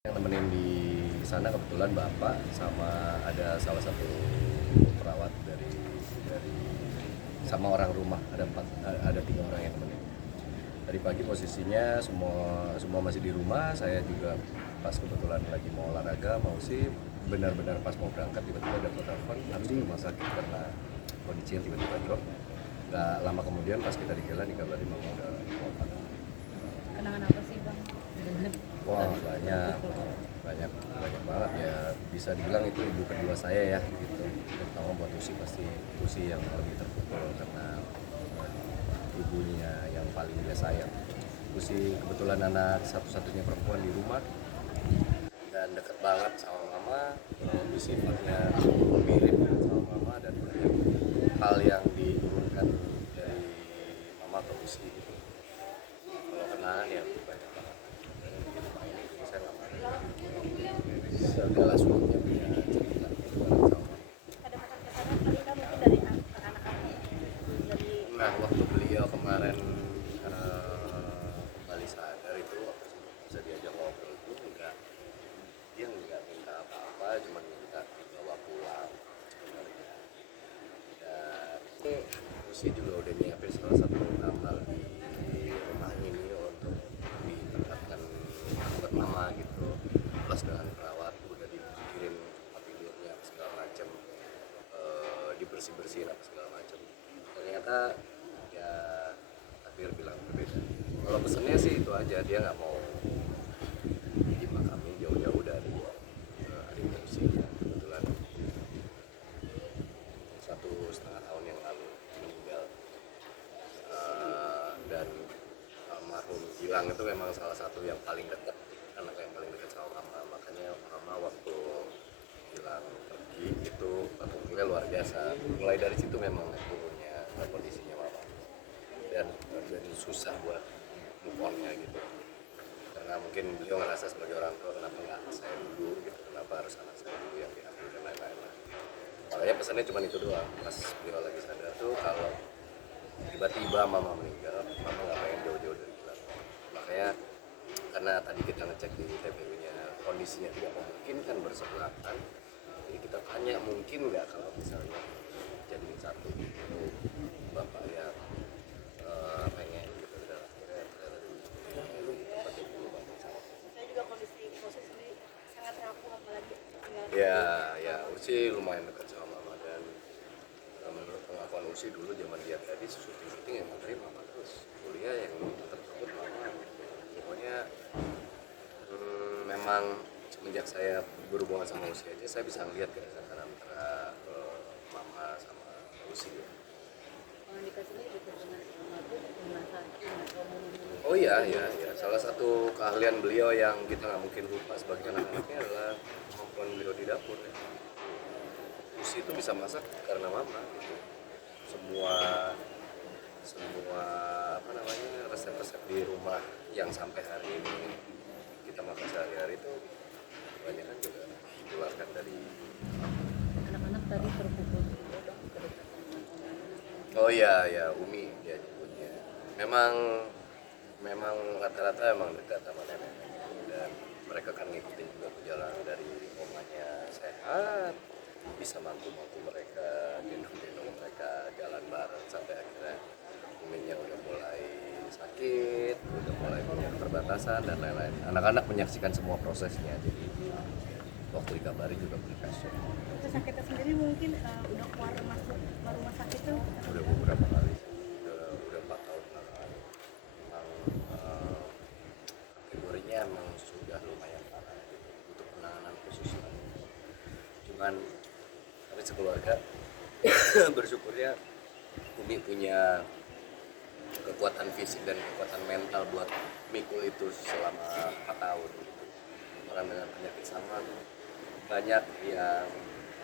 Yang nemenin di sana kebetulan bapak sama ada salah satu perawat dari sama orang rumah, ada 3 orang yang nemenin. Tadi pagi posisinya semua semua masih di rumah, saya juga pas kebetulan lagi mau olahraga, mau sih benar-benar pas mau berangkat tiba-tiba dapat telepon harus ke rumah sakit karena kondisinya tiba-tiba drop. Gak lama kemudian pas kita di jalan dikabarin mama udah wafat. Kenangan apa sih bang? Wah, banyak banyak banyak banget ya, bisa dibilang itu ibu kedua saya ya gitu, terutama buat Usi. Pasti Usi yang lebih terpukul karena ibunya yang paling dia sayang. Usi kebetulan anak satu-satunya perempuan di rumah dan deket banget sama mama, sifatnya mirip sama mama dan banyak hal yang diturunkan dari mama ke Usi gitu. Kalau kenangan ya banyak banget di rumah ini, jadi saya nggak mau segala sesuatunya punya cerita bareng sama mama. Ada kesan-kesannya kali kan mungkin dari anak-anak dari Nah, waktu beliau kemarin kembali sadar itu, waktu bisa diajak ngobrol itu enggak, dia nggak minta apa-apa, cuma minta dibawa pulang sebenarnya. Dan ini Usi juga udah nyiapin salah satu kamar di rumah ini untuk ditempatkan buat mama gitu, plus dengan perawat udah dipikirin tempat tidurnya segala macam, dibersih bersihin apa segala macam. Ternyata ya takdir bilang berbeda. Kalau pesennya sih itu aja, dia nggak mau dimakami jauh-jauh dari adik Usi yang kebetulan 1,5 tahun yang lalu meninggal. Dan almarhum Gilang itu memang salah satu yang paling dekat, anak yang paling dekat sama mama. Makanya mama waktu Gilang pergi itu turunnya luar biasa. Mulai dari situ memang turunnya kondisinya mama, dan susah buat move on-nya gitu. Karena mungkin beliau ngerasa sebagai orang tua, kenapa nggak saya dulu gitu, kenapa harus anak saya dulu yang diambil dan lain-lain. Makanya pesannya cuma itu doang pas beliau lagi sadar tuh, kalau tiba-tiba mama meninggal, mama nggak pengen jauh-jauh dari kita. Makanya karena tadi kita ngecek di TPU-nya kondisinya tidak memungkinkan bersebelahan, jadi kita tanya mungkin nggak kalau misalnya jadiin satu itu bapak yang pengen gitu. Dan akhirnya saya tadi di tempat itu bapak sama. saya juga posisi ini sangat rapuh apalagi tinggal Ya, ya Uci lumayan dekat sama mama. Dan menurut pengakuan Uci dulu zaman dia tadi syuting yang materi mama, terus kuliah yang tersebut mama. Pokoknya memang semenjak saya berhubungan sama Uci aja saya bisa ngeliat kedekatan antara mama sama Uci ya. komunikasinya gitu dengan almarhum dengan saat Oh iya, iya, iya. Salah satu keahlian beliau yang kita nggak mungkin lupa sebagai anak-anaknya adalah kemampuan beliau di dapur ya. Uci itu bisa masak karena mama gitu. Semua semua apa namanya, resep-resep di rumah yang sampai hari ini kita makan sehari-hari itu kebanyakan juga dikeluarkan dari mama. anak-anak tadi terpukul juga dong kedekatan. Oh iya, ya Umi dia nyebutnya. Memang memang rata-rata emang dekat sama nenek, dan mereka kan ngikutin juga perjalanan dari omanya sehat, bisa mantu-mantu mereka, gendong-gendong mereka jalan bareng sampai akhirnya uminya udah mulai sakit, udah mulai punya keterbatasan dan lain-lain. Anak-anak menyaksikan semua prosesnya, jadi waktu dikabarin juga mereka shock. Terus sakitnya sendiri mungkin udah keluar masuk ke rumah sakit tuh Udah beberapa kali sih, udah 4 tahun belakangan. Memang kategorinya emang sudah lumayan parah gitu, butuh penanganan khusus lah. Cuman kami sekeluarga bersyukurnya Umi punya kekuatan fisik dan kekuatan mental buat mikul itu selama 4 tahun gitu. Orang dengan penyakit sama tuh banyak yang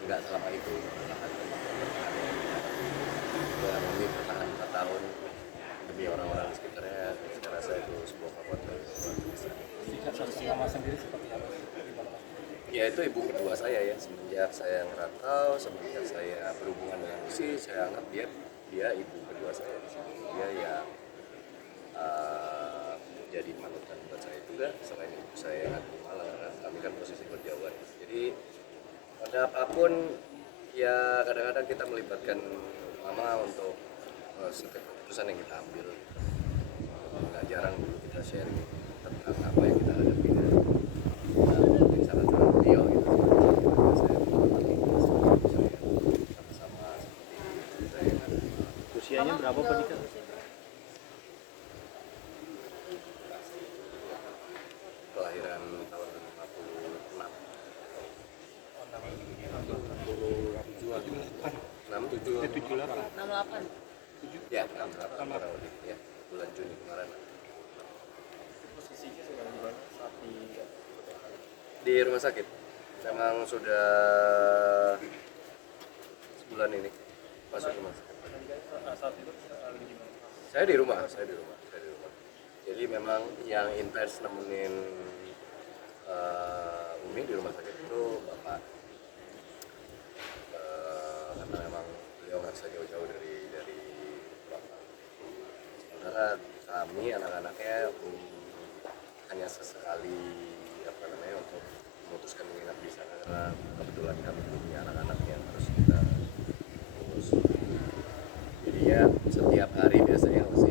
nggak selama itu bertahan, dan Umi bertahan 4 tahun demi orang-orang di sekitarnya. Saya rasa itu sebuah kekuatan yang luar biasa. Jika saksi mama sendiri seperti apa? Ya itu ibu kedua saya ya, semenjak saya ngerantau, semenjak saya berhubungan dengan Usi, saya anggap dia ibu kedua saya di sini. Dia yang jadi panutan buat saya juga, selain ibu saya yang ada di Malang. Karena kami apapun ya kadang-kadang kita melibatkan mama untuk setiap keputusan yang kita ambil. Nggak jarang dulu kita sharing tentang apa yang kita hadapi dan mungkin saran-saran beliau gitu. Saya mengalami saya sama-sama seperti saya kan. Usianya berapa Pak Dika? Kelahiran tahun 56. 68. Ya, 68 kurang lebih ya. Bulan Juni kemarin. Posisinya sekarang di mana saat Di rumah sakit. Memang sudah sebulan ini masuk rumah sakit. saat itu lagi di mana? Saya di rumah. Jadi memang yang intens nemenin Umi di rumah sakit itu bapak. Karena memang beliau nggak bisa jauh-jauh dari bapak. Sementara kami anak-anaknya hanya sesekali apa namanya untuk memutuskan menginap di sana karena kebetulan kami punya anak-anak yang harus kita urus. Jadi ya setiap hari biasanya mesti